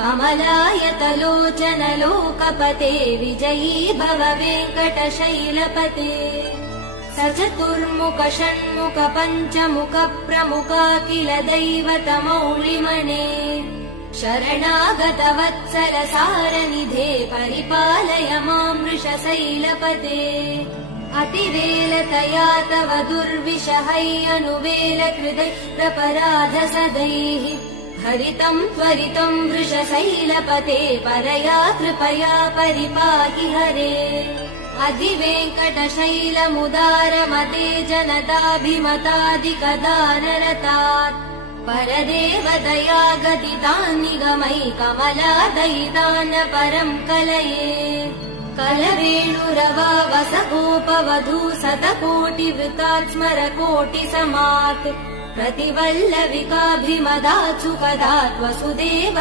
कमलायतलोचन लोकपते विजयी भव वेङ्कटशैलपते सचतुर्मुख षण्मुख पञ्चमुख प्रमुखाखिल दैवतमौलिमणे शरणागत वत्सल सारनिधे परिपालय मां वृषशैलपते अतिवेलतया तव दुर्विषहैयनुवेल कृदै प्रपराध सदैः हरितं त्वरितं वृषशैलपते परया कृपया परिपाहि हरे अधिवेङ्कटशैलमुदारमते जनताभिमतादिकदानरतात् परदेवदया गदितान् निगमै कमलादयितान् परं कलये कलवेणुरवा वसगोपवधू शतकोटिवृतात् स्मरकोटिसमात् प्रतिवल्लविकाभिमदात् सुखदात् वसुदेव